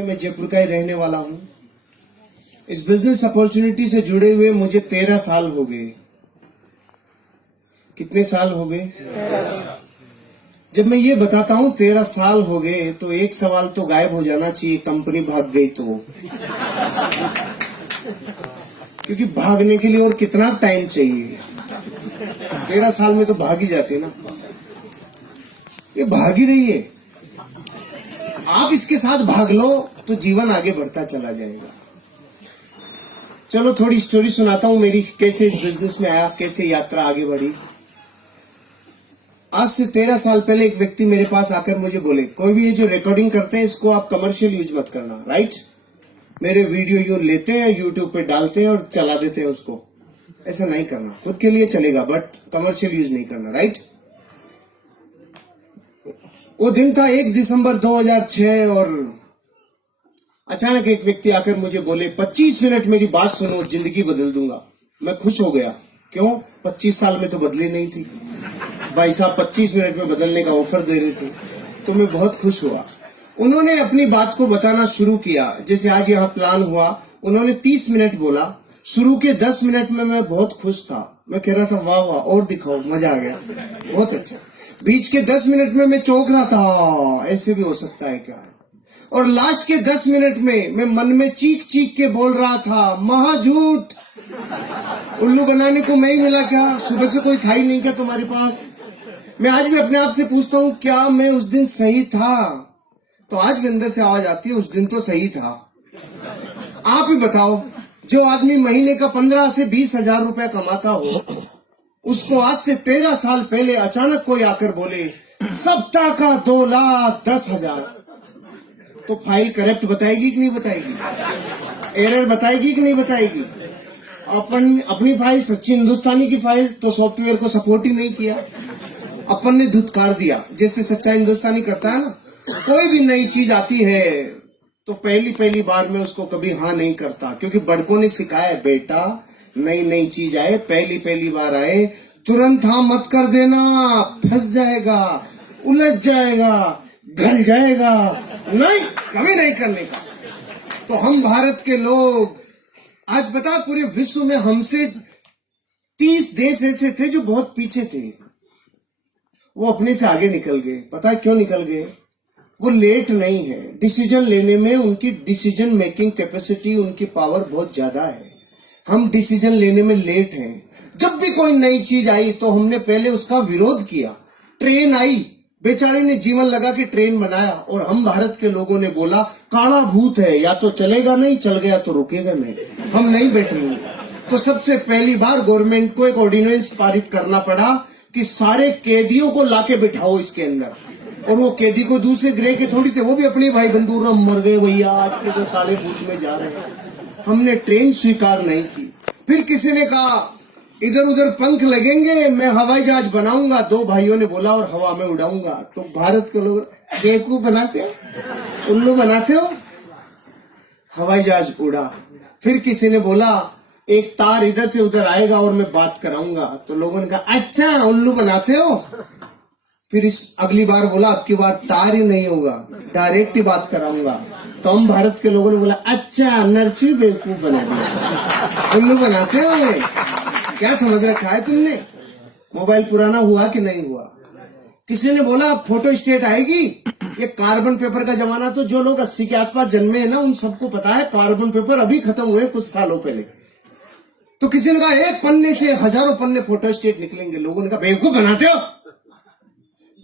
मैं जयपुर का ही रहने वाला हूं। इस बिजनेस अपॉर्चुनिटी से जुड़े हुए मुझे 13 साल हो गए। कितने साल हो गए? जब मैं ये बताता हूं 13 साल हो गए तो एक सवाल तो गायब हो जाना चाहिए, कंपनी भाग गई तो। क्योंकि भागने के लिए और कितना टाइम चाहिए? 13 साल में तो भाग ही जाते ना। ये भाग ही रही है। आप इसके साथ भाग लो तो जीवन आगे बढ़ता चला जाएगा। चलो थोड़ी स्टोरी सुनाता हूं मेरी, कैसे इस बिजनेस में आया, कैसे यात्रा आगे बढ़ी। आज से 13 साल पहले एक व्यक्ति मेरे पास आकर मुझे बोले, कोई भी ये जो रिकॉर्डिंग करते हैं इसको आप कमर्शियल यूज मत करना, राइट? मेरे वीडियो यूं लेते हैं, यूट्यूब पे डालते हैं और चला देते हैं उसको। ऐसा नहीं करना, खुद के लिए चलेगा बट कमर्शियल यूज नहीं करना, राइट? वो दिन था 1 दिसंबर 2006 और अचानक एक व्यक्ति आकर मुझे बोले, 25 मिनट मेरी बात सुनो, जिंदगी बदल दूंगा। मैं खुश हो गया। क्यों? 25 साल में तो बदली नहीं थी भाई साहब, 25 मिनट में बदलने का ऑफर दे रहे थे, तो मैं बहुत खुश हुआ। उन्होंने अपनी बात को बताना शुरू किया। जैसे आज यहाँ प्लान हुआ, उन्होंने 30 मिनट बोला। शुरू के 10 मिनट में मैं बहुत खुश था। मैं कह रहा था वाह वाह और दिखाओ, मजा आ गया, बहुत अच्छा। बीच के 10 मिनट में मैं चौंक रहा था, ऐसे भी हो सकता है क्या? और लास्ट के 10 मिनट में मैं मन में चीख चीख के बोल रहा था, महाझूठ, उल्लू बनाने को मैं ही मिला क्या? सुबह से कोई था ही नहीं क्या तुम्हारे पास? मैं आज भी अपने आप से पूछता हूँ, क्या मैं उस दिन सही था? तो आज भी अंदर से आवाज आती है, उस दिन तो सही था। आप ही बताओ, जो आदमी महीने का 15 से 20 हजार रुपया कमाता हो, उसको आज से 13 साल पहले अचानक कोई आकर बोले सप्ताह का 2,10,000, तो फाइल करप्ट बताएगी कि नहीं बताएगी? एरर बताएगी कि नहीं बताएगी? अपनी फाइल सच्ची हिंदुस्तानी की फाइल तो सॉफ्टवेयर को सपोर्ट ही नहीं किया, अपन ने धुतकार दिया, जैसे सच्चा हिंदुस्तानी करता है ना। कोई भी नई चीज आती है तो पहली बार में उसको कभी हाँ नहीं करता, क्योंकि बड़कों ने सिखाया, बेटा नई चीज आए, पहली बार आए, तुरंत हाँ मत कर देना, फंस जाएगा, उलझ जाएगा, गल जाएगा, नहीं, कभी नहीं करने का। तो हम भारत के लोग, आज बता पूरे विश्व में हमसे 30 देश ऐसे थे जो बहुत पीछे थे, वो अपने से आगे निकल गए। पता है क्यों निकल गए? वो लेट नहीं है, डिसीजन लेने में उनकी डिसीजन मेकिंग कैपेसिटी, उनकी पावर बहुत ज्यादा है। हम डिसीजन लेने में लेट हैं। जब भी कोई नई चीज आई तो हमने पहले उसका विरोध किया। ट्रेन आई, बेचारे ने जीवन लगा के ट्रेन बनाया, और हम भारत के लोगों ने बोला काला भूत है, या तो चलेगा नहीं, चल गया तो रुकेगा नहीं, हम नहीं बैठेंगे। तो सबसे पहली बार गवर्नमेंट को एक ऑर्डिनेंस पारित करना पड़ा कि सारे कैदियों को लाके बिठाओ इसके अंदर। और वो कैदी को दूसरे ग्रह के थोड़ी थे, वो भी अपने भाई बंधु, मर गए भैया, आज के जो काले भूत में जा रहे हैं। हमने ट्रेन स्वीकार नहीं की। फिर किसी ने कहा इधर उधर पंख लगेंगे, मैं हवाई जहाज बनाऊंगा, 2 भाइयों ने बोला, और हवा में उड़ाऊंगा। तो भारत के लोग बेवकूफ बनाते हो, उल्लू बनाते हो, हवाई जहाज उड़ा। फिर किसी ने बोला एक तार इधर से उधर आएगा और मैं बात कराऊंगा, तो लोगों ने कहा अच्छा उल्लू बनाते हो। फिर इस अगली बार बोला अब की बार तार ही नहीं होगा, डायरेक्ट ही बात कराऊंगा। तो हम भारत के लोगों ने बोला अच्छा नरफी बेवकूफ बना दिया, उल्लू बनाते हो, क्या समझ रखा है तुमने? मोबाइल पुराना हुआ कि नहीं हुआ? किसी ने बोला फोटो स्टेट आएगी, ये कार्बन पेपर का जमाना, तो जो लोग 80 के आसपास जन्मे हैं ना, उन सबको पता है कार्बन पेपर अभी खत्म हुए कुछ सालों पहले। तो किसी ने कहा एक पन्ने से हजारों पन्ने फोटो स्टेट निकलेंगे, लोगों ने कहा बेवकूफ बनाते हो।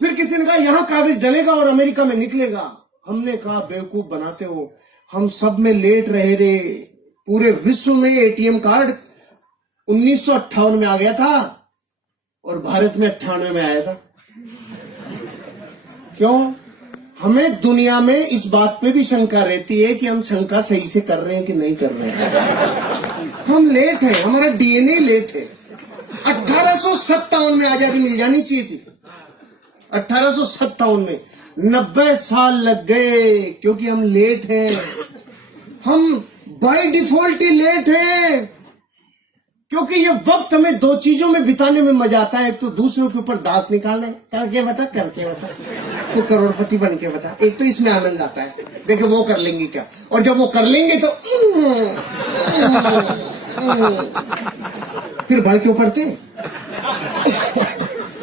फिर किसी ने कहा यहाँ कागज डलेगा और अमेरिका में निकलेगा, हमने कहा बेवकूफ बनाते हो। हम सब में लेट रहे रे। पूरे विश्व में एटीएम कार्ड 1958 में आ गया था और भारत में 98 में आया था। क्यों? हमें दुनिया में इस बात पे भी शंका रहती है कि हम शंका सही से कर रहे हैं कि नहीं कर रहे हैं। हम लेट हैं, हमारा डीएनए लेट है। 1857 में आजादी मिल जानी चाहिए थी, 1857 में। 90 साल लग गए क्योंकि हम लेट हैं। हम बाय डिफॉल्ट ही लेट हैं, क्योंकि ये वक्त हमें 2 चीजों में बिताने में मजा आता है। एक तो दूसरों के ऊपर दांत निकालना, करके बता आपको करोड़पति बन के बता, एक तो इसमें आनंद आता है, देखो वो कर लेंगे क्या, और जब वो कर लेंगे तो फिर बढ़ क्यों पड़ते।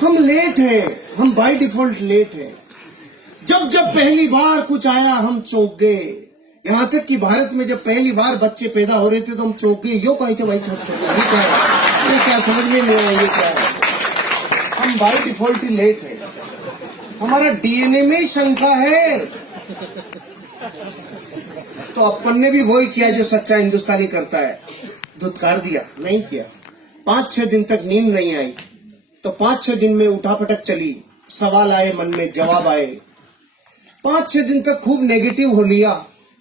हम लेट हैं, हम बाय डिफॉल्ट लेट हैं। जब जब पहली बार कुछ आया हम चौंक गए। यहाँ तक कि भारत में जब पहली बार बच्चे पैदा हो रहे थे तो हम चौंक गए, यो कहीं के भाई छोटे छोटे, ये क्या समझ में नहीं आया, ये क्या है। हम बाय डिफॉल्ट ही लेट है, हमारा डीएनए में शंका है। तो अपन ने भी वही किया जो सच्चा हिंदुस्तानी करता है, धुतकार दिया, नहीं किया। 5-6 दिन तक नींद नहीं आई, तो 5-6 दिन में उठापटक चली, सवाल आए मन में, जवाब आए। 5-6 दिन तक खूब नेगेटिव हो लिया।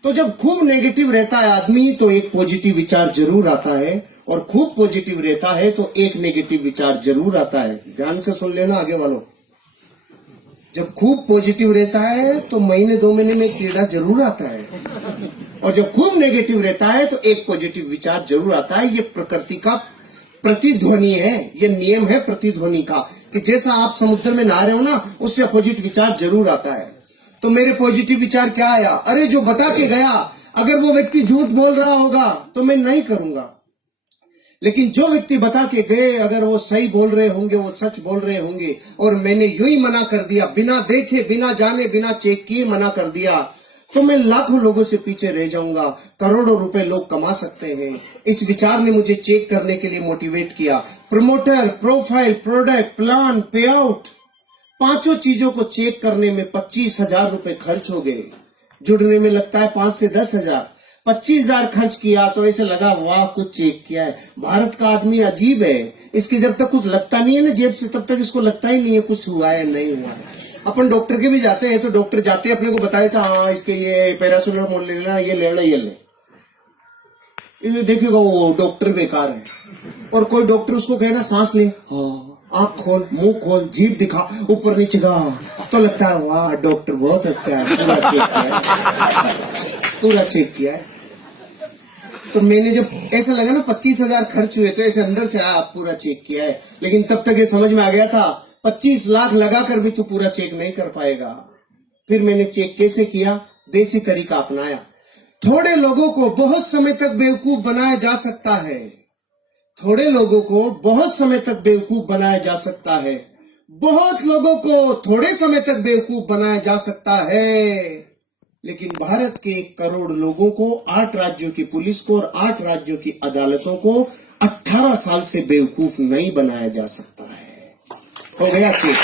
तो जब खूब नेगेटिव रहता है आदमी तो एक पॉजिटिव विचार जरूर आता है, और खूब पॉजिटिव रहता है तो एक नेगेटिव विचार जरूर आता है। ध्यान से सुन लेना आगे वालों, जब खूब पॉजिटिव रहता है तो महीने 2 महीने में कीड़ा जरूर आता है, और जब खूब नेगेटिव रहता है तो एक पॉजिटिव विचार जरूर आता है। ये प्रकृति का प्रतिध्वनि है, ये नियम है प्रतिध्वनि का, कि जैसा आप समुद्र में नहा रहे हो ना, उससे अपोजिट विचार जरूर आता है। तो मेरे पॉजिटिव विचार क्या आया, अरे जो बता के गया, अगर वो व्यक्ति झूठ बोल रहा होगा तो मैं नहीं करूंगा। लेकिन जो व्यक्ति बता के गए, अगर वो सही बोल रहे होंगे, वो सच बोल रहे होंगे, और मैंने यूं ही मना कर दिया, बिना देखे, बिना जाने, बिना चेक किए मना कर दिया, तो मैं लाखों लोगों से पीछे रह जाऊंगा। करोड़ों रुपए लोग कमा सकते हैं। इस विचार ने मुझे चेक करने के लिए मोटिवेट किया। प्रमोटर, प्रोफाइल, प्रोडक्ट, प्लान, पे आउट, 5 चीजों को चेक करने में 25,000 रुपए खर्च हो गए। जुड़ने में लगता है 5 से 10,000। 25,000 खर्च किया तो ऐसे लगा वाह कुछ चेक किया है। भारत का आदमी अजीब है, इसके जब तक कुछ लगता नहीं है ना जेब से, तब तक इसको लगता ही नहीं है कुछ हुआ है नहीं हुआ है। अपन डॉक्टर के भी जाते हैं तो डॉक्टर जाते अपने को बताए था, हाँ इसके ये पैरासिटामोल ले लेना, ये लेना, ये ले, देखिएगा वो डॉक्टर बेकार है। और कोई डॉक्टर उसको कहना सांस ले, हाँ आँख खोल, मुंह खोल, जीभ दिखा, ऊपर नीचे गा, तो लगता है वाह डॉक्टर बहुत अच्छा है, पूरा चेक किया है, पूरा चेक किया है। तो मैंने जब ऐसा लगा ना 25,000 खर्च हुए, तो ऐसे अंदर से आप पूरा चेक किया है। लेकिन तब तक ये समझ में आ गया था 25 लाख लगाकर भी तू पूरा चेक नहीं कर पाएगा। फिर मैंने चेक कैसे किया, देसी तरीका अपनाया। थोड़े लोगों को बहुत समय तक बेवकूफ बनाया जा सकता है, थोड़े लोगों को बहुत समय तक बेवकूफ बनाया जा सकता है, बहुत लोगों को थोड़े समय तक बेवकूफ बनाया जा सकता है। लेकिन भारत के 1 करोड़ लोगों को, 8 राज्यों की पुलिस को और 8 राज्यों की अदालतों को 18 साल से बेवकूफ नहीं बनाया जा सकता है। हो गया चेक।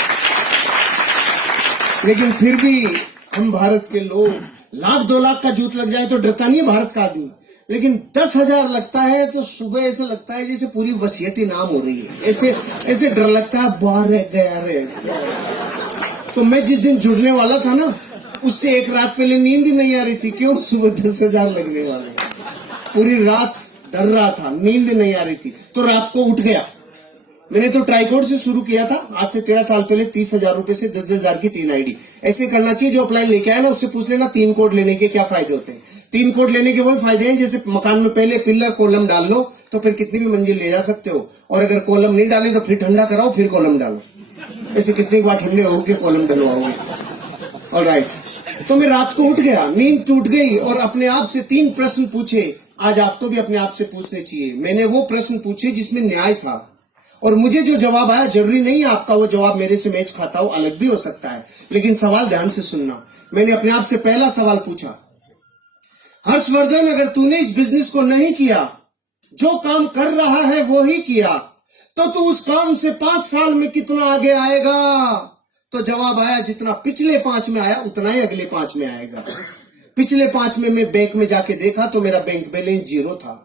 लेकिन फिर भी हम भारत के लोग, 1,00,000 2 लाख का जूत लग जाए तो डरता नहीं है भारत का आदमी, लेकिन 10,000 लगता है तो सुबह ऐसा लगता है जैसे पूरी वसीयत नाम हो रही है, ऐसे डर लगता है बाहर गया रे। तो मैं जिस दिन जुड़ने वाला था ना, उससे 1 रात पहले नींद ही नहीं आ रही थी। क्यों? सुबह 10,000 लगने वाले, पूरी रात डर रहा था, नींद नहीं आ रही थी, तो रात को उठ गया। मैंने तो ट्राइकोड से शुरू किया था आज से 13 साल पहले, 30,000 रुपए से 10,000 की 3 आईडी। ऐसे करना चाहिए। जो अप्लाई लेके आया ना उससे पूछ लेना 3 कोड लेने के क्या फायदे होते हैं। 3 कोड लेने के वही फायदे हैं जैसे मकान में पहले पिलर कॉलम डाल लो तो फिर कितनी भी मंजिल ले जा सकते हो, और अगर कॉलम नहीं डाले तो फिर ठंडा कराओ फिर कॉलम डालो। ऐसे कितनी बार ठंडे होके कॉलम डलवाओगे। ऑलराइट, तो मैं रात को उठ गया, नींद टूट गई और अपने आप से 3 प्रश्न पूछे। आज आपको भी अपने आप से पूछने चाहिए। मैंने वो प्रश्न पूछे जिसमें न्याय था, और मुझे जो जवाब आया, जरूरी नहीं है आपका वो जवाब मेरे से मैच खाता हो, अलग भी हो सकता है, लेकिन सवाल ध्यान से सुनना। मैंने अपने आप से पहला सवाल पूछा, हर्षवर्धन अगर तूने इस बिजनेस को नहीं किया, जो काम कर रहा है वो ही किया, तो तू उस काम से 5 साल में कितना आगे आएगा? तो जवाब आया जितना पिछले 5 में आया उतना ही अगले 5 में आएगा। पिछले 5 में मैं बैंक में जाके देखा तो मेरा बैंक बैलेंस 0 था।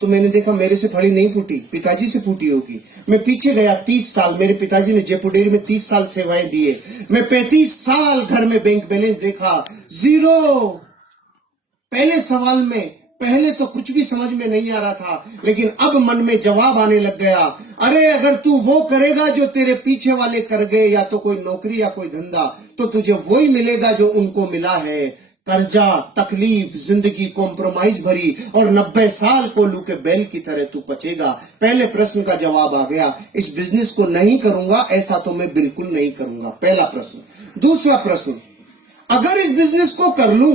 तो मैंने देखा मेरे से फड़ी नहीं फूटी, पिताजी से फूटी होगी। मैं पीछे गया 30 साल, मेरे पिताजी ने जयपुर डेयरी में 30 साल सेवाएं दिए। मैं 35 साल घर में बैंक बैलेंस देखा 0। पहले सवाल में पहले तो कुछ भी समझ में नहीं आ रहा था, लेकिन अब मन में जवाब आने लग गया। अरे अगर तू वो करेगा जो तेरे पीछे वाले कर गए, या तो कोई नौकरी या कोई धंधा, तो तुझे वही मिलेगा जो उनको मिला है। कर्जा, तकलीफ, जिंदगी कॉम्प्रोमाइज भरी, और 90 साल कोल्हू के बैल की तरह तू बचेगा। पहले प्रश्न का जवाब आ गया, इस बिजनेस को नहीं करूंगा, ऐसा तो मैं बिल्कुल नहीं करूंगा। पहला प्रश्न। दूसरा प्रश्न, अगर इस बिजनेस को कर लूं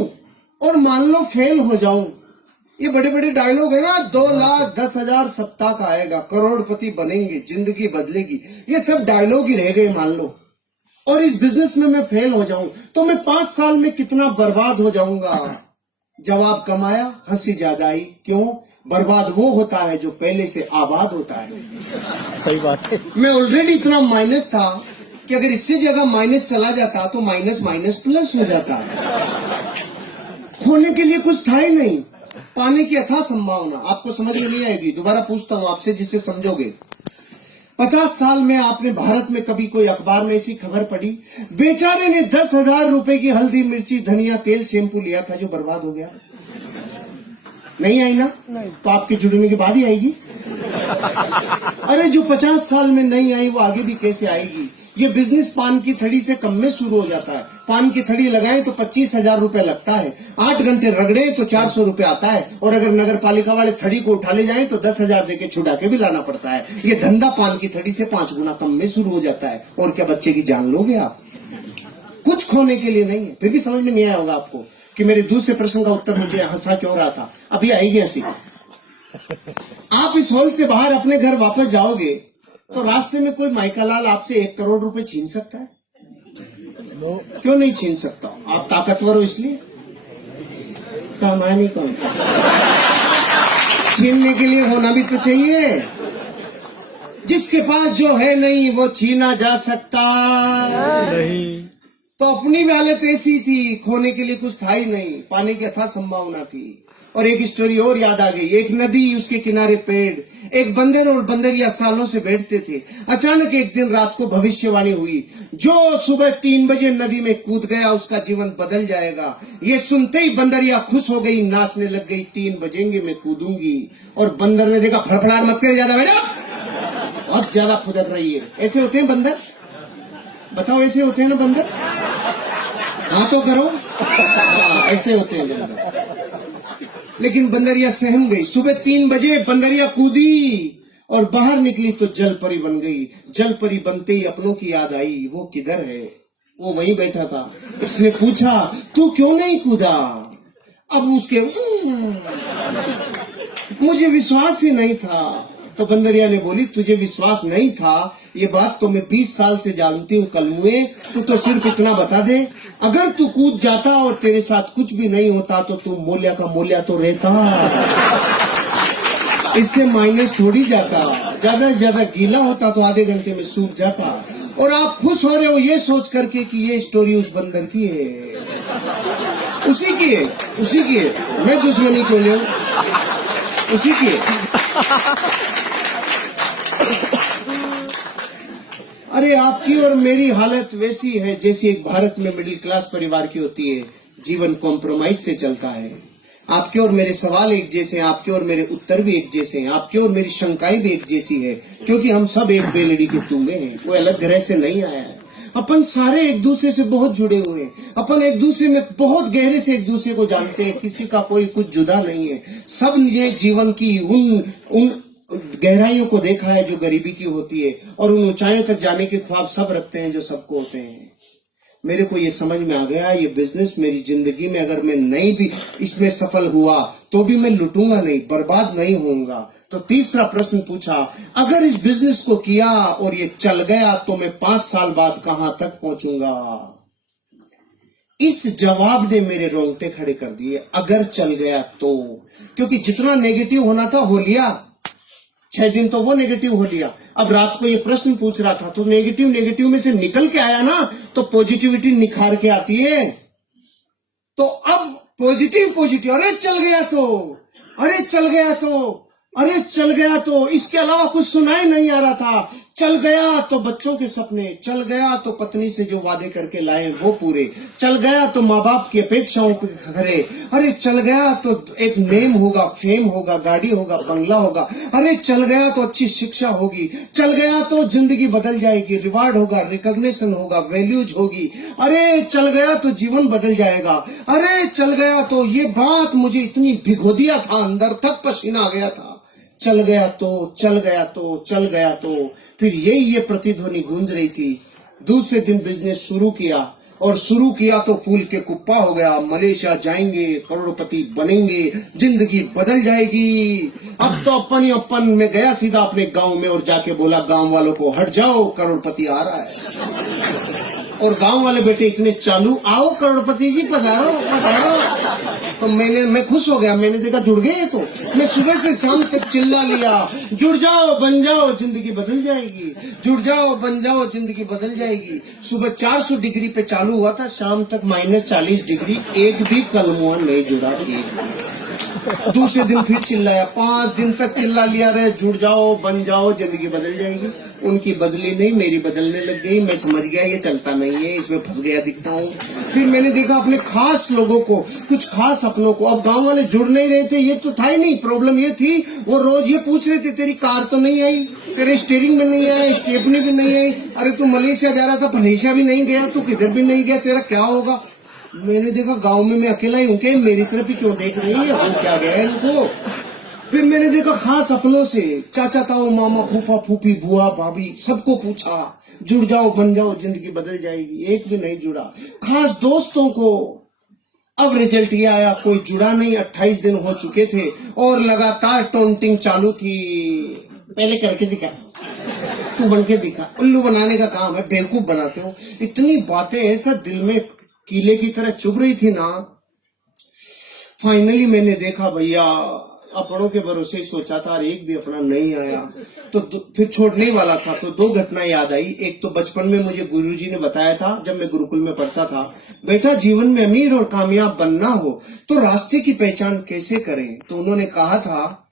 और मान लो फेल हो जाऊं, ये बड़े बड़े डायलॉग है ना, 2,10,000 सप्ताह का आएगा, करोड़पति बनेंगे, जिंदगी बदलेगी, ये सब डायलॉग ही रह गए मान लो। और इस बिजनेस में मैं फेल हो जाऊं तो मैं 5 साल में कितना बर्बाद हो जाऊंगा। जवाब कमाया, हंसी ज्यादा आई। क्यों? बर्बाद वो होता है जो पहले से आबाद होता है। सही बात है। मैं ऑलरेडी इतना माइनस था कि अगर इससे जगह माइनस चला जाता तो माइनस माइनस प्लस हो जाता। खोने के लिए कुछ था ही नहीं, पाने की अथाह संभावना। आपको समझ में नहीं आएगी, दोबारा पूछता हूं आपसे जिससे समझोगे। 50 साल में आपने भारत में कभी कोई अखबार में ऐसी खबर पढ़ी, बेचारे ने 10,000 रुपए की हल्दी मिर्ची धनिया तेल शैम्पू लिया था जो बर्बाद हो गया? नहीं आई ना? नहीं। तो आपके जुड़ने के बाद ही आएगी। अरे जो 50 साल में नहीं आई वो आगे भी कैसे आएगी? ये बिजनेस पान की थड़ी से कम में शुरू हो जाता है। पान की थड़ी लगाएं तो 25,000 रुपए लगता है, 8 घंटे रगड़े तो 400 रुपए आता है, और अगर नगर पालिका वाले थड़ी को उठा ले जाएं तो 10,000 देके छुड़ा के भी लाना पड़ता है। ये धंधा पान की थड़ी से 5 गुना कम में शुरू हो जाता है। और क्या बच्चे की जान लोगे आप? कुछ खोने के लिए नहीं है। फिर भी समझ में नहीं आया होगा आपको कि मेरे दूसरे प्रश्न का उत्तर मुझे हंसा क्यों रहा था। अभी आएगी हंसी। आप इस हॉल से बाहर अपने घर वापस जाओगे तो रास्ते में कोई माइकालाल आपसे 1 करोड़ रुपए छीन सकता है? क्यों नहीं छीन सकता? आप ताकतवर हो इसलिए? सामान्य कौन? छीनने के लिए होना भी तो चाहिए। जिसके पास जो है नहीं वो छीना जा सकता नहीं। तो अपनी भी हालत ऐसी थी, खोने के लिए कुछ था ही नहीं, पाने की अथाह संभावना थी। और एक स्टोरी और याद आ गई। एक नदी, उसके किनारे पेड़, एक बंदर और बंदरिया सालों से बैठते थे। अचानक एक दिन रात को भविष्यवाणी हुई, जो सुबह 3 बजे नदी में कूद गया उसका जीवन बदल जाएगा। ये सुनते ही बंदरिया खुश हो गई, नाचने लग गई, 3 बजेंगे मैं कूदूंगी। और बंदर ने देखा, फड़फड़ाहट मत करे ज्यादा बेटा, बहुत ज्यादा फुदक रही है। ऐसे होते हैं बंदर? बताओ, ऐसे होते हैं ना बंदर? हाँ तो करो। ऐसे होते हैं बंदर। लेकिन बंदरिया सहम गई। सुबह 3 बजे बंदरिया कूदी और बाहर निकली तो जल परी बन गई। जल परी बनते ही अपनों की याद आई, वो किधर है? वो वहीं बैठा था। उसने पूछा, तू क्यों नहीं कूदा? अब उसके मुझे विश्वास ही नहीं था। तो बंदरिया ने बोली, तुझे विश्वास नहीं था, ये बात तो मैं 20 साल से जानती हूँ कलमुए। तू तो सिर्फ इतना बता दे, अगर तू कूद जाता और तेरे साथ कुछ भी नहीं होता तो तू मोलिया का मोलिया तो रहता। इससे माइनस थोड़ी जाता, ज्यादा से ज्यादा गीला होता तो आधे घंटे में सूख जाता। और आप खुश हो रहे हो ये सोच करके कि ये स्टोरी उस बंदर की है, उसी की है, उसी की है। मैं दुश्मनी क्यों लूं? उसी की है। अरे आपकी और मेरी हालत वैसी है जैसी एक भारत में मिडिल क्लास परिवार की होती है। जीवन कॉम्प्रोमाइज से चलता है। आपके और मेरे सवाल एक जैसे हैं, आपके और मेरे उत्तर भी एक जैसे हैं, आपके और मेरी शंकाएं भी एक जैसी है, क्योंकि हम सब एक बेलड़ी के टूमे हैं। कोई अलग ग्रह से नहीं आया है। अपन सारे एक दूसरे से बहुत जुड़े हुए हैं। अपन एक दूसरे में बहुत गहरे से एक दूसरे को जानते हैं। किसी का कोई कुछ जुदा नहीं है। सब ने जीवन की उन गहराइयों को देखा है जो गरीबी की होती है, और उन ऊंचाइयों तक जाने के ख्वाब सब रखते हैं जो सबको होते हैं। मेरे को ये समझ में आ गया, ये बिजनेस मेरी जिंदगी में अगर मैं नहीं भी इसमें सफल हुआ तो भी मैं लुटूंगा नहीं, बर्बाद नहीं होऊंगा। तो तीसरा प्रश्न पूछा, अगर इस बिजनेस को किया और ये चल गया तो मैं 5 साल बाद कहां तक पहुंचूंगा? इस जवाब ने मेरे रोंगटे खड़े कर दिए। अगर चल गया तो, क्योंकि जितना नेगेटिव होना था हो लिया। 6 दिन तो वो नेगेटिव हो लिया। अब रात को ये प्रश्न पूछ रहा था तो नेगेटिव में से निकल के आया ना, तो पॉजिटिविटी निखार के आती है। तो अब पॉजिटिव, अरे चल गया तो, अरे चल गया तो, अरे चल गया तो, इसके अलावा कुछ सुनाई नहीं आ रहा था। चल गया तो बच्चों के सपने, चल गया तो पत्नी से जो वादे करके लाए वो पूरे, चल गया तो माँ बाप की अपेक्षाओं पे खरे, अरे चल गया तो एक नेम होगा, फेम होगा, गाड़ी होगा, बंगला होगा, अरे चल गया तो अच्छी शिक्षा होगी, चल गया तो जिंदगी बदल जाएगी, रिवार्ड होगा, रिकॉग्निशन होगा, वैल्यूज होगी, अरे चल गया तो जीवन बदल जाएगा, अरे चल गया तो ये बात मुझे इतनी भिगो दिया था, अंदर तक पसीना आ गया था। चल गया तो, चल गया तो, चल गया तो, फिर ये प्रतिध्वनि गूंज रही थी। दूसरे दिन बिजनेस शुरू किया। और शुरू किया तो फूल के कुप्पा हो गया। मलेशिया जाएंगे, करोड़पति बनेंगे, जिंदगी बदल जाएगी। अब तो अपन ही अपन में गया सीधा अपने गांव में और जाके बोला गांव वालों को, हट जाओ करोड़पति आ रहा है। और गांव वाले बेटे इतने चालू, आओ करोड़पति जी पधारो पधारो। तो मैं खुश हो गया, मैंने देखा जुड़ गए। तो मैं सुबह से शाम तक चिल्ला लिया, जुड़ जाओ बन जाओ जिंदगी बदल जाएगी, जुड़ जाओ बन जाओ जिंदगी बदल जाएगी। सुबह 400 डिग्री पे चालू हुआ था, शाम तक -40 डिग्री, एक भी कलमुआ नहीं जुड़ा। दूसरे दिन फिर चिल्लाया, 5 दिन तक चिल्ला लिया रहे, जुड़ जाओ बन जाओ जिंदगी बदल जाएगी। उनकी बदली नहीं, मेरी बदलने लग गई। मैं समझ गया ये चलता नहीं है, इसमें फंस गया दिखता हूँ। फिर मैंने देखा अपने खास लोगों को, कुछ खास अपनों को। अब गांव वाले जुड़ नहीं रहे थे, ये तो था ही नहीं। प्रॉब्लम ये थी, वो रोज ये पूछ रहे थे, तेरी कार तो नहीं आई, तेरे स्टीयरिंग में नहीं आया, स्टेपनी भी नहीं आई, अरे तू मलेशिया जा रहा था, मलेशिया भी नहीं गया, तू किधर भी नहीं गया, तेरा क्या होगा। मैंने देखा गांव में मैं अकेला ही हूँ, क्या मेरी तरफ ही क्यों देख रही है, वो क्या गया इनको। फिर मैंने देखा खास अपनों से, चाचा ताऊ मामा फूफा फूफी बुआ भाभी, सबको पूछा जुड़ जाओ बन जाओ जिंदगी बदल जाएगी, एक भी नहीं जुड़ा। खास दोस्तों को, अब रिजल्ट ये आया, कोई जुड़ा नहीं। 28 दिन हो चुके थे और लगातार टॉन्टिंग चालू थी। पहले करके दिखा, तू बन के दिखा, उल्लू बनाने का काम है, बेवकूफ बनाते हो। इतनी बातें ऐसा दिल में कीले की तरह चुभ रही थी ना। फाइनली मैंने देखा भैया, अपनों के भरोसे ही सोचा था, एक भी अपना नहीं आया। तो फिर छोड़ने वाला था, तो 2 घटनाएं याद आई। एक तो बचपन में मुझे गुरुजी ने बताया था, जब मैं गुरुकुल में पढ़ता था, बेटा जीवन में अमीर और कामयाब बनना हो तो रास्ते की पहचान कैसे करें। तो उन्होंने कहा था,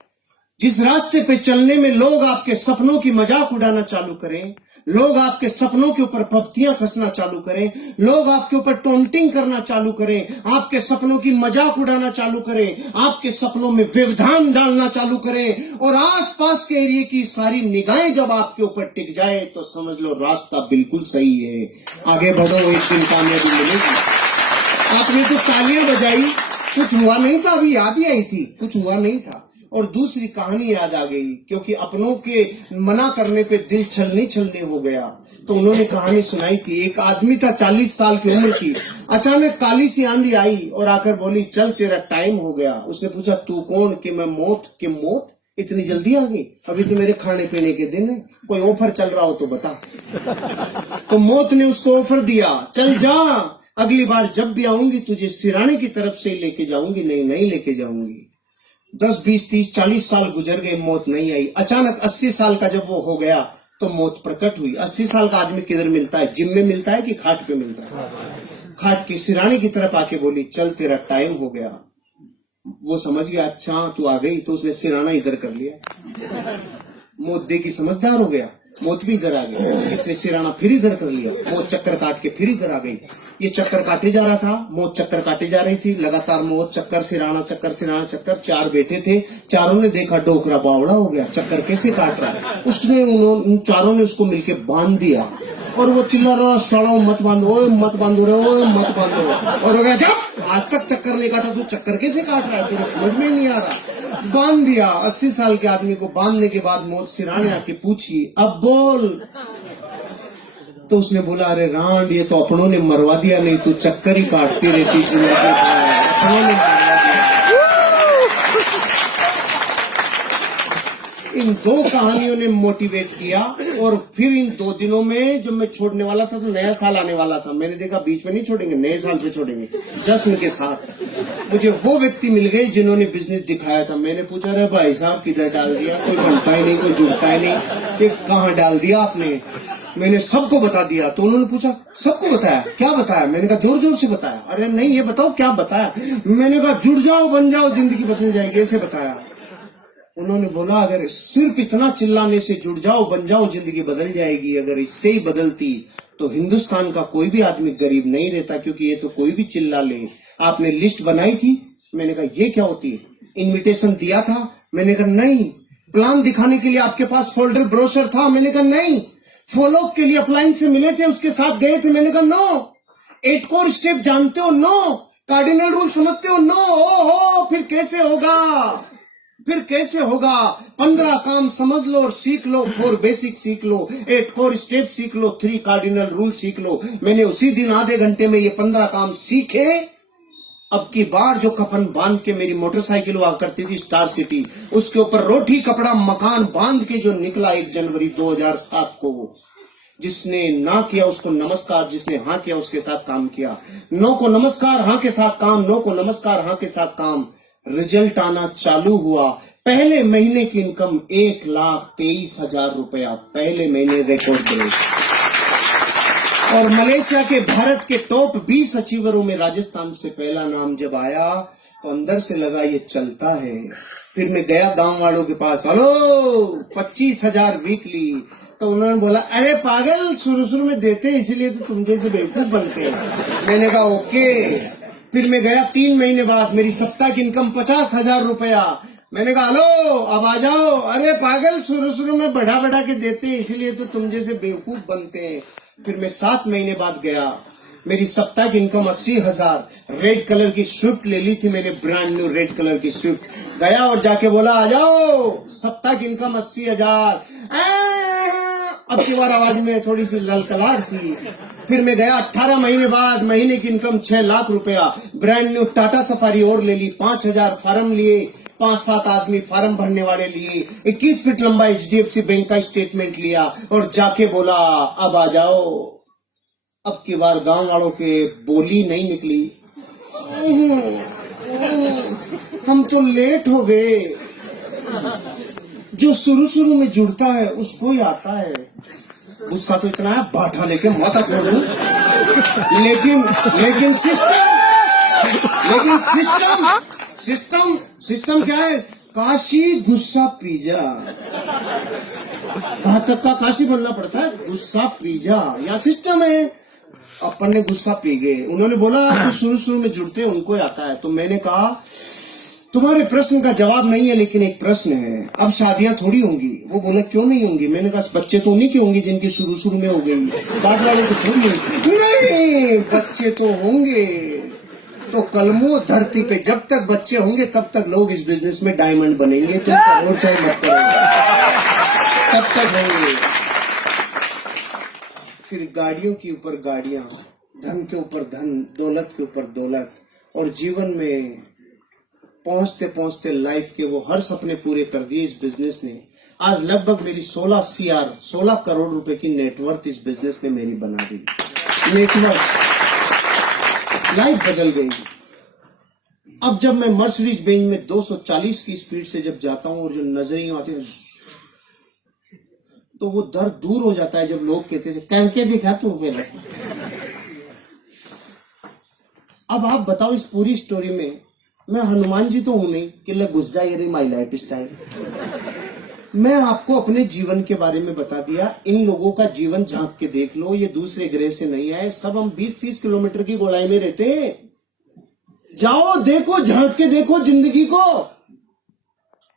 जिस रास्ते पे चलने में लोग आपके सपनों की मजाक उड़ाना चालू करें, लोग आपके सपनों के ऊपर पपतियां कसना चालू करें, लोग आपके ऊपर टॉन्टिंग करना चालू करें, आपके सपनों की मजाक उड़ाना चालू करें, आपके सपनों में व्यवधान डालना चालू करें, और आसपास के एरिया की सारी निगाहें जब आपके ऊपर टिक जाए, तो समझ लो रास्ता बिल्कुल सही है, आगे बढ़ो, एक दिन कामयाबी मिलेगी। आपने तो तालियां बजाई, कुछ हुआ नहीं था, अभी याद ही आई थी, कुछ हुआ नहीं था। और दूसरी कहानी याद आ गई, क्योंकि अपनों के मना करने पे दिल छलनी हो गया। तो उन्होंने कहानी सुनाई थी। एक आदमी था 40 साल की उम्र की, अचानक काली सी आंधी आई और आकर बोली, चल तेरा टाइम हो गया। उसने पूछा, तू कौन? कि मैं मौत। कि मौत इतनी जल्दी आ गई? अभी तो मेरे खाने पीने के दिन है, कोई ऑफर चल रहा हो तो बता। तो मौत ने उसको ऑफर दिया, चल जा, अगली बार जब भी आऊंगी तुझे सिराने की तरफ से लेके जाऊंगी, नहीं लेके जाऊंगी। 10, 20, 30, 40 साल गुजर गए, मौत नहीं आई। अचानक 80 साल का जब वो हो गया तो मौत प्रकट हुई। 80 साल का आदमी किधर मिलता है? जिम में मिलता है कि खाट पे मिलता है? खाट की सिराने की तरफ आके बोली, चल तेरा टाइम हो गया। वो समझ गया, अच्छा तू आ गई, तो उसने सिराना इधर कर लिया। मौत देखी समझदार हो गया, मौत भी इधर आ गई, इसने सिराना फिर इधर कर लिया, मौत चक्कर काट के फिर इधर आ गई। ये चक्कर काटे जा रहा था, मौत चक्कर काटे जा रही थी, लगातार मौत चक्कर सिराना चक्कर सिराना चक्कर। 4 बैठे थे, चारों ने देखा डोकरा बावड़ा हो गया, चक्कर कैसे काट रहा है। उसने उन चारों ने उसको मिलके बांध दिया और वो चिल्ला रहा, सड़ो मत बांधो, मत बांधो रे, मत बांधो। और हो गया, जब आज तक चक्कर नहीं काटा, तू चक्कर कैसे काट रहा है, तेरे समझ में नहीं आ रहा। बांध दिया। 80 साल के आदमी को बांधने के बाद मौत सिराने आके पूछी, अब बोल। तो उसने बोला, अरे रांड, ये तो अपनों ने मरवा दिया, नहीं तो चक्कर ही काटती रहती जिंदगी। अपनों ने मरवा दिया। इन 2 कहानियों ने मोटिवेट किया। और फिर इन 2 दिनों में जब मैं छोड़ने वाला था, तो नया साल आने वाला था, मैंने देखा बीच में नहीं छोड़ेंगे, नए साल पे छोड़ेंगे, जश्न के साथ। मुझे वो व्यक्ति मिल गए जिन्होंने बिजनेस दिखाया था। मैंने पूछा, अरे भाई साहब किधर डाल दिया, कोई बनता ही नहीं, कोई जुड़ता ही नहीं, ये कहाँ डाल दिया आपने? मैंने सबको बता दिया। तो उन्होंने पूछा, सबको बताया? क्या बताया? मैंने कहा, जोर जोर से बताया। अरे नहीं, ये बताओ क्या बताया? मैंने कहा, जुड़ जाओ बन जाओ जिंदगी बदल जाएगी, ऐसे बताया। उन्होंने बोला, अगर सिर्फ इतना चिल्लाने से जुड़ जाओ बन जाओ जिंदगी बदल जाएगी, अगर इससे ही बदलती तो हिंदुस्तान का कोई भी आदमी गरीब नहीं रहता, क्योंकि ये तो कोई भी चिल्ला ले। आपने लिस्ट बनाई थी? मैंने कहा, ये क्या होती है? इनविटेशन दिया था? मैंने कहा नहीं। प्लान दिखाने के लिए आपके पास फोल्डर ब्रोशर था? मैंने कहा नहीं। फॉलो अप के लिए अप्लायंस से मिले थे, उसके साथ गए थे? मैंने कहा नो। 8 कोर स्टेप जानते हो? नो। कार्डिनल रूल समझते हो? नो। हो फिर कैसे होगा? फिर कैसे होगा? 15 काम समझ लो और सीख लो, 4 बेसिक सीख लो, 8 कोर स्टेप सीख लो, 3 कार्डिनल रूल सीख लो। मैंने उसी दिन आधे घंटे में ये 15 काम सीखे। अब की बार जो कफन बांध के मेरी मोटरसाइकिल हुआ करती थी स्टार सिटी, उसके ऊपर रोटी कपड़ा मकान बांध के जो निकला 1 जनवरी 2007 को, जिसने ना किया उसको नमस्कार, जिसने हाँ किया उसके साथ काम किया। नो को नमस्कार, हाँ के साथ काम, नो को नमस्कार, हाँ के साथ काम। रिजल्ट आना चालू हुआ। पहले महीने की इनकम 1,23,000 रुपया, पहले महीने रिकॉर्ड ब्रेक। और मलेशिया के भारत के टॉप 20 अचीवरों में राजस्थान से पहला नाम जब आया तो अंदर से लगा ये चलता है। फिर मैं गया गांव वालों के पास, हेलो 25,000 वीकली। तो उन्होंने बोला, अरे पागल, शुरू में देते हैं इसीलिए तो तुम जैसे बेवकूफ बनते हैं। मैंने कहा ओके। फिर मैं गया 3 महीने बाद, मेरी सप्ताह की इनकम 50,000 रुपया। मैंने कहा हेलो अब आ जाओ। अरे पागल, शुरू में बढ़ा के देते हैं इसीलिए तो तुम जैसे बेवकूफ बनते हैं। फिर मैं 7 महीने बाद गया, मेरी सप्ताह की इनकम 80,000। रेड कलर की स्विफ्ट ले ली थी मैंने, ब्रांड न्यू रेड कलर की स्विफ्ट। गया और जाके बोला आ जाओ, सप्ताह की इनकम 80,000। अब की बार आवाज में थोड़ी सी ललकलाहट थी। फिर मैं गया 18 महीने बाद, महीने की इनकम 6 लाख रुपया। ब्रांड न्यू टाटा सफारी और ले ली, 5,000 फार्म लिए, 5-7 आदमी फार्म भरने वाले लिए, 21 फीट लंबा HDFC बैंक का स्टेटमेंट लिया और जाके बोला अब आ जाओ। अब की बार गांव वालों के बोली नहीं निकली, हम तो लेट हो गए। जो शुरू में जुड़ता है उसको ही आता है। गुस्सा तो इतना है बाठा लेके माथा फोड़ दूं, लेकिन सिस्टम क्या है? काशी गुस्सा पीजा, घातक का काशी बोलना पड़ता है, गुस्सा पीजा या सिस्टम है। अपन ने गुस्सा पी गए। उन्होंने बोला तो शुरू में जुड़ते हैं उनको आता है। तो मैंने कहा तुम्हारे प्रश्न का जवाब नहीं है, लेकिन एक प्रश्न है, अब शादियां थोड़ी होंगी। वो बोला क्यों नहीं होंगी? मैंने कहा बच्चे तो उन्हीं के होंगे जिनकी शुरू में हो गई, बाद वाले तो थोड़ी होंगी। नहीं, बच्चे तो होंगे। तो कलमों धरती पे जब तक बच्चे होंगे तब तक लोग इस बिजनेस में डायमंड बनेंगे। तुम करोड़ चाहे मत करो, तब तक होंगे। फिर गाड़ियों के ऊपर गाड़ियां, धन के ऊपर धन, दौलत के ऊपर दौलत, और जीवन में पहुंचते पहुंचते लाइफ के वो हर सपने पूरे कर दिए इस बिजनेस ने। आज लगभग मेरी 16 करोड़ रुपए की नेटवर्थ इस बिजनेस ने मेरी बना दी। नेटवर्थ, लाइफ बदल गई। अब जब मैं मर्सिडीज बेंज में 240 की स्पीड से जब जाता हूं और जो नजरियों आते हैं तो वो दर्द दूर हो जाता है। जब लोग कहते थे करके दिखा तू पहले। अब आप बताओ इस पूरी स्टोरी में मैं हनुमान जी तो हूं नहीं कि लग घुस जाए ये माई लाइफ स्टाइल। मैं आपको अपने जीवन के बारे में बता दिया। इन लोगों का जीवन झांक के देख लो, ये दूसरे ग्रह से नहीं आए। सब हम 20-30 किलोमीटर की गोलाई में रहते हैं। जाओ देखो, झांक के देखो जिंदगी को,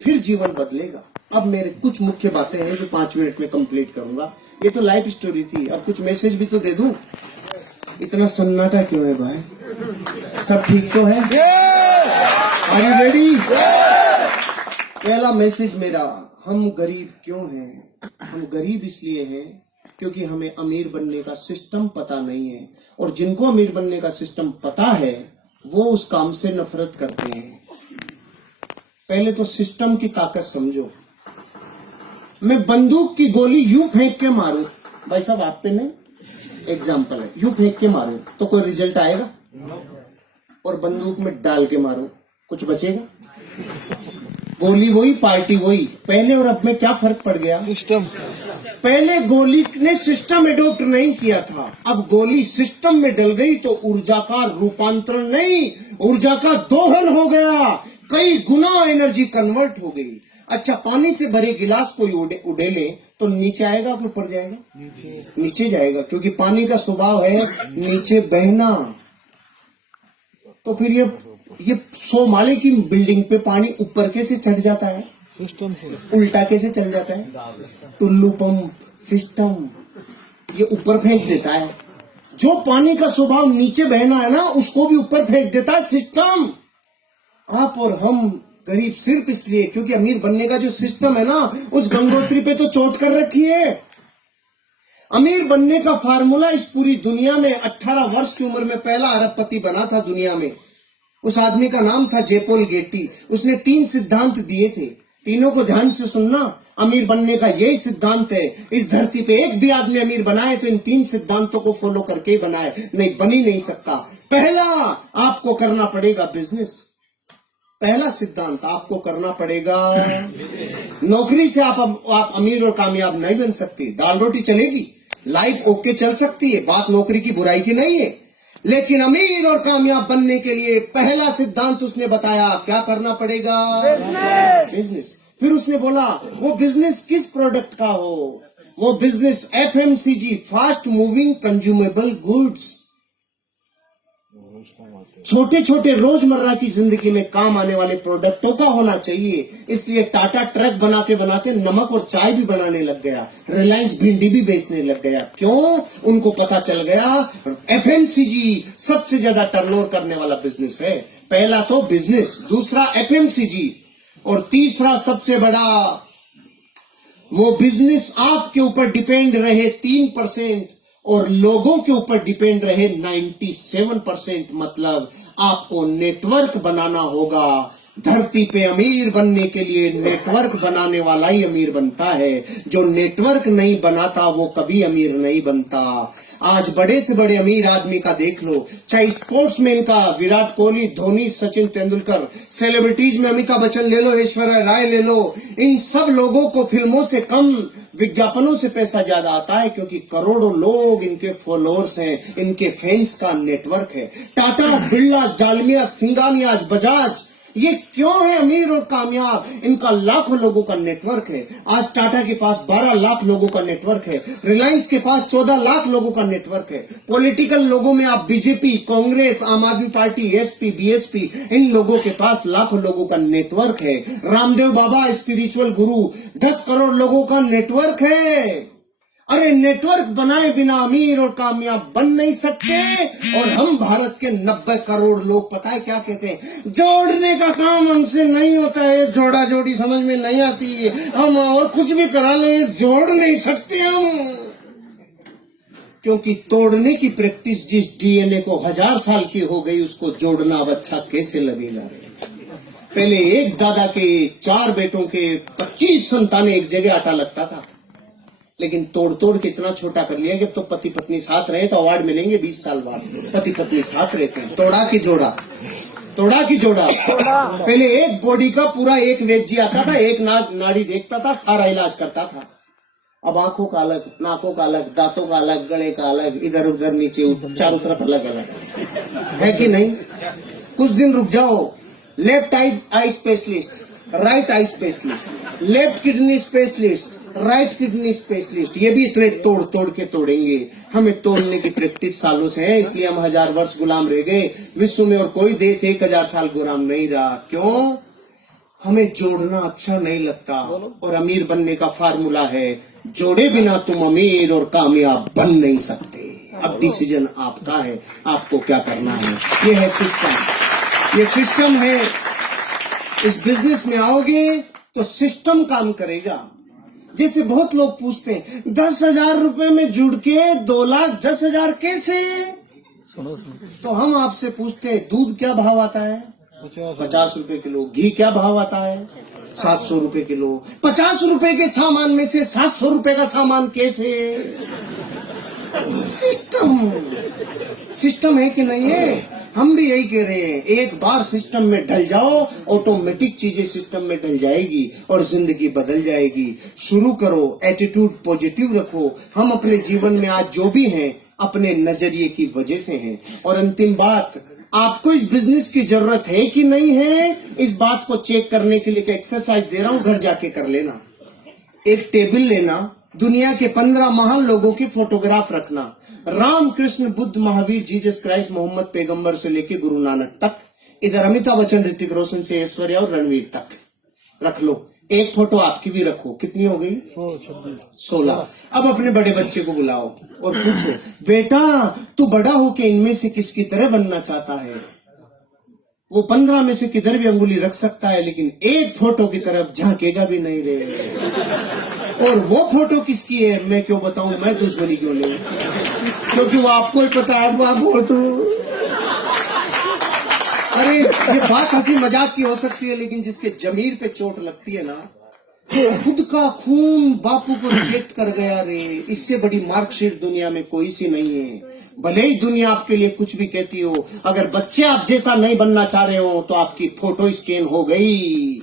फिर जीवन बदलेगा। अब मेरे कुछ मुख्य बातें हैं जो 5 मिनट में कंप्लीट करूंगा। ये तो लाइफ स्टोरी थी, अब कुछ मैसेज भी तो दे दूं। इतना सन्नाटा क्यों है भाई? सब ठीक तो है? Are you ready? पहला मैसेज मेरा, हम गरीब क्यों हैं? हम गरीब इसलिए हैं क्योंकि हमें अमीर बनने का सिस्टम पता नहीं है, और जिनको अमीर बनने का सिस्टम पता है वो उस काम से नफरत करते हैं। पहले तो सिस्टम की ताकत समझो। मैं बंदूक की गोली यूं फेंक के मारूं, भाई साहब आप पे नहीं, एग्जाम्पल है, यूं फेंक के मारूं तो कोई रिजल्ट आएगा? और बंदूक में डाल के मारूं कुछ बचेगा? गोली वही, पार्टी वही। पहले और अब में क्या फर्क पड़ गया? सिस्टम। पहले गोली ने सिस्टम एडॉप्ट नहीं किया था, अब गोली सिस्टम में डल गई तो ऊर्जा का रूपांतरण नहीं, ऊर्जा का दोहन हो गया। कई गुना एनर्जी कन्वर्ट हो गई। अच्छा, पानी से भरे गिलास कोई उड़ेले तो नीचे आएगा कि ऊपर जाएगा? नीचे जाएगा, क्योंकि पानी का स्वभाव है नीचे बहना। तो फिर ये 100 माले की बिल्डिंग पे पानी ऊपर कैसे चढ़ जाता है? सिस्टम से। उल्टा कैसे चल जाता है? टुल्लू पंप सिस्टम, ये ऊपर फेंक देता है। जो पानी का स्वभाव नीचे बहना है ना, उसको भी ऊपर फेंक देता है सिस्टम। आप और हम गरीब सिर्फ इसलिए क्योंकि अमीर बनने का जो सिस्टम है ना, उस गंगोत्री पे तो चोट कर रखी है। अमीर बनने का फार्मूला इस पूरी दुनिया में 18 वर्ष की उम्र में पहला अरबपति बना था दुनिया में। उस आदमी का नाम था जेपोल गेटी। उसने 3 सिद्धांत दिए थे, तीनों को ध्यान से सुनना। अमीर बनने का यही सिद्धांत है। इस धरती पे एक भी आदमी अमीर बनाए तो इन 3 सिद्धांतों को फॉलो करके ही बनाए, नहीं बन ही नहीं सकता। पहला, आपको करना पड़ेगा बिजनेस। पहला सिद्धांत, आपको करना पड़ेगा। नौकरी से आप अमीर और कामयाब नहीं बन सकते। दाल रोटी चलेगी, लाइफ ओके चल सकती है, बात नौकरी की बुराई की नहीं है, लेकिन अमीर और कामयाब बनने के लिए पहला सिद्धांत उसने बताया, क्या करना पड़ेगा? बिजनेस। फिर उसने बोला वो बिजनेस किस प्रोडक्ट का हो? वो business FMCG, fast moving consumable goods. छोटे छोटे रोजमर्रा की जिंदगी में काम आने वाले प्रोडक्टों का होना चाहिए। इसलिए टाटा ट्रक बनाते बनाते नमक और चाय भी बनाने लग गया, रिलायंस भिंडी भी बेचने लग गया। क्यों? उनको पता चल गया FMCG सबसे ज्यादा टर्नओवर करने वाला बिजनेस है। पहला तो बिजनेस, दूसरा FMCG, और तीसरा सबसे बड़ा वो बिजनेस आपके ऊपर डिपेंड रहे 3% और लोगों के ऊपर डिपेंड रहे 97%। मतलब आपको नेटवर्क बनाना होगा। धरती पे अमीर बनने के लिए नेटवर्क बनाने वाला ही अमीर बनता है। जो नेटवर्क नहीं बनाता वो कभी अमीर नहीं बनता। आज बड़े से बड़े अमीर आदमी का देख लो, चाहे स्पोर्ट्समैन का विराट कोहली, धोनी, सचिन तेंदुलकर, सेलिब्रिटीज में अमिताभ बच्चन ले लो, ऐश्वर्या राय ले लो, इन सब लोगों को फिल्मों से कम विज्ञापनों से पैसा ज्यादा आता है, क्योंकि करोड़ों लोग इनके फॉलोअर्स हैं, इनके फैंस का नेटवर्क है। टाटा, बिरला, डालमिया, सिंगानिया, बजाज, ये क्यों है अमीर और कामयाब? इनका लाखों लोगों का नेटवर्क है। आज टाटा के पास 12 लाख लोगों का नेटवर्क है, रिलायंस के पास 14 लाख लोगों का नेटवर्क है। पॉलिटिकल लोगों में आप बीजेपी, कांग्रेस, आम आदमी पार्टी, एसपी, बीएसपी, इन लोगों के पास लाखों लोगों का नेटवर्क है। रामदेव बाबा स्पिरिचुअल गुरु, 10 करोड़ लोगों का नेटवर्क है। अरे नेटवर्क बनाए बिना अमीर और कामयाब बन नहीं सकते। और हम भारत के 90 करोड़ लोग पता है क्या कहते हैं? जोड़ने का काम हमसे नहीं होता है, जोड़ा जोड़ी समझ में नहीं आती है, हम और कुछ भी करा ले, जोड़ नहीं सकते हम। क्योंकि तोड़ने की प्रैक्टिस जिस डीएनए को 1000 साल की हो गई, उसको जोड़ना अब अच्छा कैसे लगेगा? पहले एक दादा के 4 बेटों के 25 संतानें एक जगह आटा लगता था, लेकिन तोड़ तोड़ के इतना छोटा कर लिया कि अब तो पति पत्नी साथ रहे तो अवार्ड मिलेंगे 20 साल बाद। पति पत्नी साथ रहते हैं, तोड़ा की जोड़ा, तोड़ा की जोड़ा। पहले एक बॉडी का पूरा एक वेद जी आता था, एक नाड़ी देखता था, सारा इलाज करता था। अब आंखों का अलग, नाकों का अलग, दांतों का अलग, गले का अलग, इधर उधर नीचे चारों तरफ अलग अलग है कि नहीं? कुछ दिन रुक जाओ। Left eye specialist, right eye specialist, left kidney specialist, right kidney specialist, ये भी इतने तोड़ तोड़ के तोड़ेंगे। हमें तोड़ने की प्रैक्टिस सालों से है, इसलिए हम 1000 वर्ष गुलाम रह गए। विश्व में और कोई देश 1000 साल गुलाम नहीं रहा। क्यों? हमें जोड़ना अच्छा नहीं लगता। और अमीर बनने का फार्मूला है, जोड़े बिना तुम अमीर और कामयाब बन नहीं सकते। अब डिसीजन आपका है, आपको क्या करना है। ये है सिस्टम, ये सिस्टम है। इस बिजनेस में आओगे तो सिस्टम काम करेगा। जैसे बहुत लोग पूछते हैं 10,000 रुपए में जुड़ के 2,10,000 कैसे? सुनो तो हम आपसे पूछते हैं दूध क्या भाव आता है? 50 रुपए किलो। घी क्या भाव आता है? 700 रुपए किलो। 50 रुपए के सामान में से 700 रुपए का सामान कैसे? सिस्टम है कि नहीं है? हम भी यही कह रहे हैं, एक बार सिस्टम में ढल जाओ, ऑटोमेटिक चीजें सिस्टम में ढल जाएगी और जिंदगी बदल जाएगी। शुरू करो, एटीट्यूड पॉजिटिव रखो। हम अपने जीवन में आज जो भी हैं, अपने नजरिए की वजह से हैं। और अंतिम बात, आपको इस बिजनेस की जरूरत है कि नहीं है, इस बात को चेक करने के लिए एक एक्सरसाइज दे रहा हूं, घर जाके कर लेना। एक टेबल लेना, दुनिया के 15 महान लोगों की फोटोग्राफ रखना, राम, कृष्ण, बुद्ध, महावीर, जीसस क्राइस्ट, मोहम्मद पैगंबर से लेके गुरु नानक तक। इधर अमिताभ बच्चन, ऋतिक रोशन से ऐश्वर्या और रणवीर तक रख लो। एक फोटो आपकी भी रखो। कितनी हो गई? 16। अब अपने बड़े बच्चे को बुलाओ और पूछो, बेटा तू बड़ा होके इनमें से किसकी तरह बनना चाहता है? वो 15 में से किधर भी अंगुली रख सकता है, लेकिन एक फोटो की तरफ झांकेगा भी नहीं रे। और वो फोटो किसकी है मैं क्यों बताऊं, मैं दुश्मनी क्यों लूं, क्योंकि वो आपको ही पता है वो फोटो। अरे ये बात हंसी मजाक की हो सकती है, लेकिन जिसके जमीर पे चोट लगती है ना, खुद का खून बापू को रिजेक्ट कर गया रे, इससे बड़ी मार्कशीट दुनिया में कोई सी नहीं है। भले ही दुनिया आपके लिए कुछ भी कहती हो, अगर बच्चे आप जैसा नहीं बनना चाह रहे हो तो आपकी फोटो स्कैन हो गई,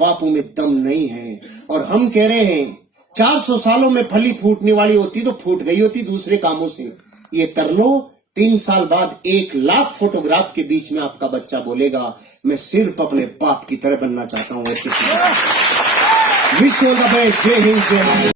बापू में दम नहीं है। और हम कह रहे हैं 400 सालों में फली फूटने वाली होती तो फूट गई होती दूसरे कामों से। ये कर लो, 3 साल बाद 1 लाख फोटोग्राफ के बीच में आपका बच्चा बोलेगा मैं सिर्फ अपने बाप की तरह बनना चाहता हूँ और किसी विश्व का जय हिंद जय भारत।